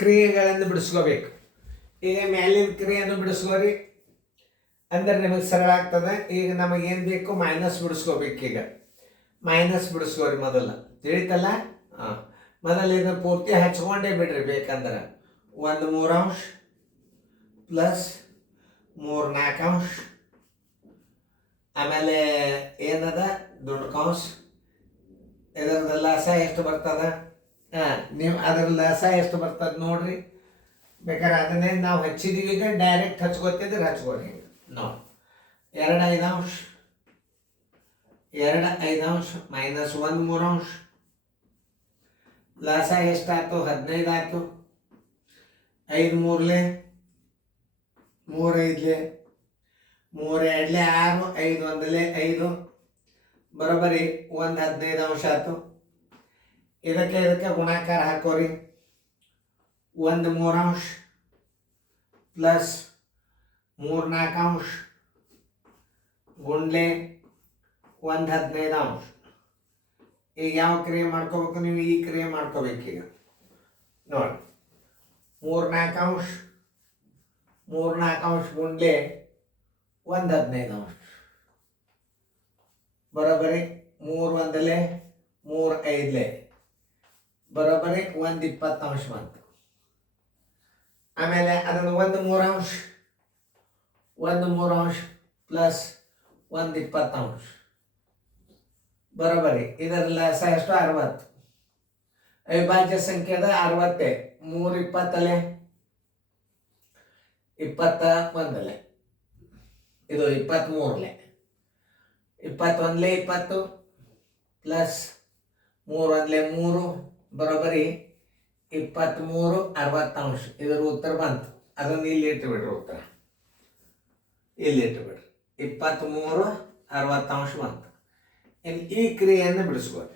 ಕ್ರಿಯೆಗಳನ್ನು ಬಿಡಿಸ್ಕೋಬೇಕು. ಈಗ ಮೇಲಿನ ಕ್ರಿಯೆಯನ್ನು ಬಿಡಿಸ್ಕೋರಿ ಅಂದ್ರೆ ನಿಮಗೆ ಸರಳ ಆಗ್ತದೆ. ಈಗ ನಮಗೇನು ಬೇಕು, ಮೈನಸ್ ಬಿಡಿಸ್ಕೋಬೇಕು. ಈಗ ಮೈನಸ್ ಬಿಡಿಸ್ಕೋರಿ ಮೊದಲು, ತಿಳಿತಲ್ಲ? ಹಾಂ, ಮೊದಲು ಇದನ್ನು ಪೂರ್ತಿ ಹಚ್ಕೊಂಡೇ ಬಿಡ್ರಿ. ಬೇಕಂದ್ರೆ 1/3 ಪ್ಲಸ್ 3/4, ಆಮೇಲೆ ಏನದ ದೊಡ್ಡ ಕೌಂಸ್. ಇದರದ ಲಸ ಎಷ್ಟು ಬರ್ತದ? ನೀವು ಅದರ ಲಸ ಎಷ್ಟು ಬರ್ತದೆ ನೋಡ್ರಿ. ಬೇಕಾದ್ರೆ ಅದನ್ನೇ ನಾವು ಹಚ್ಚಿದೀವಿ. ಈಗ ಡೈರೆಕ್ಟ್ ಹಚ್ಕೋತಿದ್ರೆ ಹಚ್ಕೊಡಿ. ಹಿಂಗೆ ನೋಡಿ, 2/5, 2/5 ಮೈನಸ್ 1/3. ಲಸ ಎಷ್ಟಾಯ್ತು? 15 ಆಯ್ತು. 5 3 3 5 3 2 6 5 1 5 ಬರೋಬ್ಬರಿ 1/15 ಆಯ್ತು. ಇದಕ್ಕೆ ಗುಣಾಕಾರ ಹಾಕೋರಿ. 1/3 ಪ್ಲಸ್ 3/4 ಗುಂಡ್ಲೆ 1/15. ಈಗ ಯಾವ ಕ್ರಿಯೆ ಮಾಡ್ಕೋಬೇಕು ನೀವು? ಈ ಕ್ರಿಯೆ ಮಾಡ್ಕೋಬೇಕೀಗ ನೋಡಿ. 3/4 ಗುಂಡ್ಲೆ 1/15 ಬರೋಬ್ಬರಿ 3 1 3 5 ಬರೋಬ್ಬರಿ 1/20 ಬಂತು. ಆಮೇಲೆ ಅದನ್ನು 1/3 ಪ್ಲಸ್ 1/20 ಬರೋಬ್ಬರಿ ಇದರ ಲಸ ಎಷ್ಟು? 60. ಅವಿಭಾಜ್ಯ ಸಂಖ್ಯೆದ 60. 3 20 21 ಇದು 23 21 20 ಪ್ಲಸ್ 3 1 3 ಬರೋಬ್ಬರಿ 23 60. ಇದರ ಉತ್ತರ ಬಂತು. ಅದನ್ನು ಇಲ್ಲಿ ಇಟ್ಟುಬಿಡ್ರಿ. ಉತ್ತರ ಇಲ್ಲಿ ಇಟ್ಟುಬಿಡ್ರಿ. 23 60 ಬಂತು. ಇನ್ನು ಈ ಕ್ರಿಯೆಯನ್ನು ಬಿಡಿಸ್ಬೋದು.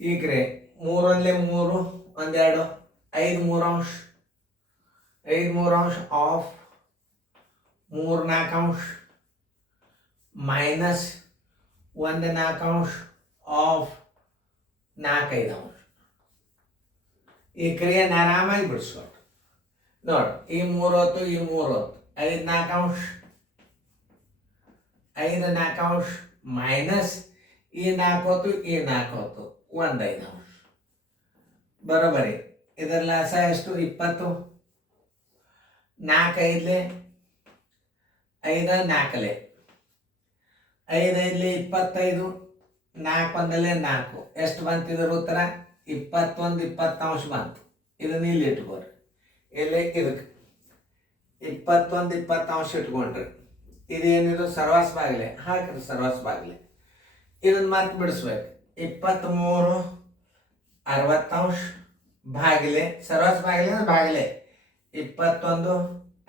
ಈ ಕ್ರಿಯೆ 3 1 3 1 2 5 3/5 ಆಫ್ 3/4 ಮೈನಸ್ 1/4 ಆಫ್ 4/5. ಈ ಕ್ರಿಯೆನ ಆರಾಮಾಗಿ ಬಿಡಿಸ್ಬೋದು ನೋಡಿ. ಈ 3 ಹೊತ್ತು, ಈ 3 ಹೊತ್ತು, 5/4 5/4 ಮೈನಸ್ ಈ 4 ಹೊತ್ತು, ಈ 4 ಹೊತ್ತು 1/5 ಬರೋಬ್ಬರಿ ಇದರ ಲಸ ಎಷ್ಟು? 20. 4 5 5 4 5 5 25 4 1 4 ಎಷ್ಟು ಬಂತು? ಇದರ ಉತ್ತರ 21/20 ಬಂತು. ಇದನ್ನ ಇಲ್ಲಿ ಇಟ್ಕೊಳ್ರಿ. ಇಲ್ಲಿ ಇದಕ್ಕೆ 21/20 ಇಟ್ಕೊಂಡ್ರಿ. ಇದೇನಿದು? ಸರ್ವಾಸ್ ಬಾಗಿಲೆ ಹಾಕ್ರಿ. ಸರ್ವಾಸ್ ಬಾಗಿಲೆ ಇದನ್ನ ಮತ್ತೆ ಬಿಡಿಸ್ಬೇಕು. 23 60 ಭಾಗಿಲೆ ಸರ್ವಾಸ್ ಬಾಗಿಲೆ ಭಾಗಿಲೆ 21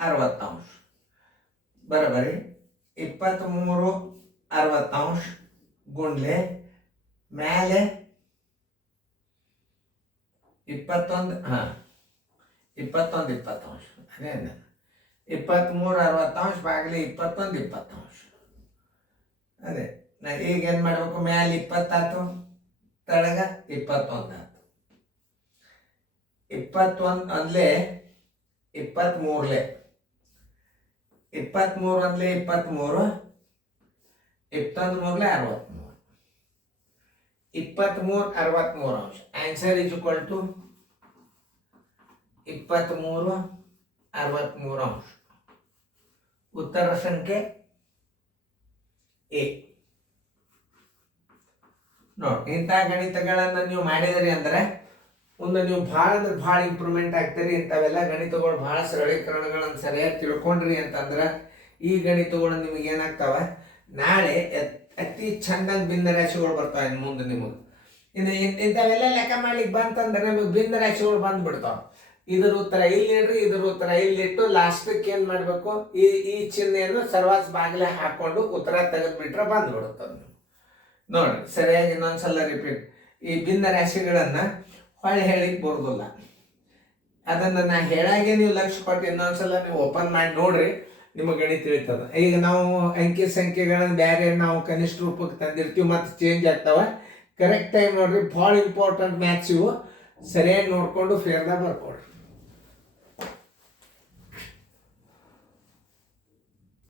60 ಬರೋಬ್ಬರಿ 23 60 ಗುಂಡ್ಲೆ ಮೇಲೆ 21 21/20 ಅದೇ 23 60 ಬಾಗಿಲೆ 21 20 ಅದೇ. ಈಗ ಏನು ಮಾಡಬೇಕು? ಮ್ಯಾಲೆ 20 ಆಯ್ತು, ತಳಗ 21 ಆಯ್ತು. 21 1 23 23 1 23 21 3 63 23 63. Answer is equal to 23 63. ಉತ್ತರ ಸಂಖ್ಯೆ ಎ. ನೋಡಿ, ಇಂಥ ಗಣಿತಗಳನ್ನು ನೀವು ಮಾಡಿದ್ರಿ ಅಂದ್ರೆ ಮುಂದೆ ನೀವು ಭಾಳ ಅಂದ್ರೆ ಭಾಳ ಇಂಪ್ರೂವ್ಮೆಂಟ್ ಆಗ್ತೀರಿ. ಇಂಥವೆಲ್ಲ ಗಣಿತಗಳು ಭಾಳ ಸರಳೀಕರಣಗಳನ್ನು ಸರಿಯಾಗಿ ತಿಳ್ಕೊಂಡ್ರಿ ಅಂತಂದ್ರೆ ಈ ಗಣಿತಗಳು ನಿಮಗೆ ಏನಾಗ್ತಾವ? ನಾಳೆ ಅತಿ ಚಂದಂಗೆ ಭಿನ್ನ ರಾಶಿಗಳು ಬರ್ತಾವೆ ಮುಂದೆ ನಿಮಗೆ. ಇನ್ನು ಇಂಥವೆಲ್ಲ ಲೆಕ್ಕ ಮಾಡ್ಲಿಕ್ಕೆ ಬಂತಂದ್ರೆ ನಮಗೆ ಭಿನ್ನ ರಾಶಿಗಳು ಬಂದ್ಬಿಡ್ತಾವೆ. ಇದ್ರ ಉತ್ತರ ಇಲ್ಲಿಡ್ರಿ, ಇದ್ರ ಉತ್ತರ ಇಲ್ಲಿಟ್ಟು ಲಾಸ್ಟಕ್ಕೆ ಏನು ಮಾಡಬೇಕು? ಈ ಚಿಹ್ನೆಯನ್ನು ಸರ್ವಾಸ್ ಬಾಗಿಲೆ ಹಾಕೊಂಡು ಉತ್ತರ ತೆಗೆದ್ಬಿಟ್ರೆ ಬಂದ್ಬಿಡುತ್ತದೆ. ನೋಡಿ, ಸರಿಯಾಗಿ ಇನ್ನೊಂದ್ಸಲ ರಿಪೀಟ್. ಈ ಭಿನ್ನ ರಾಶಿಗಳನ್ನು ಹೊಳ್ಳಿ ಹೇಳಿಕ್ ಬರೋದಿಲ್ಲ. ಅದನ್ನು ನಾ ಹೇಳಾಗೆ ನೀವು ಲಕ್ಷ್ಯ ಕೊಟ್ಟು ಇನ್ನೊಂದ್ಸಲ ನೀವು ಓಪನ್ ಮಾಡಿ ನೋಡ್ರಿ, ನಿಮಗೆ ಗಣಿತ ತಿಳಿತದ. ಈಗ ನಾವು ಅಂಕಿ ಸಂಖ್ಯೆಗಳನ್ನು ಬೇರೆ ನಾವು ಕನಿಷ್ಠ ರೂಪಕ್ಕೆ ತಂದಿರ್ತೀವಿ, ಮತ್ತು ಚೇಂಜ್ ಆಗ್ತಾವ. ಕರೆಕ್ಟ್ ಟೈಮ್ ನೋಡ್ರಿ. ಭಾಳ ಇಂಪಾರ್ಟೆಂಟ್ ಮ್ಯಾಥ್ಸ್ ಇವು. ಸರಿಯಾಗಿ ನೋಡಿಕೊಂಡು ಫೇರ್ದಾಗ ಬರ್ಕೊಡ್ರಿ.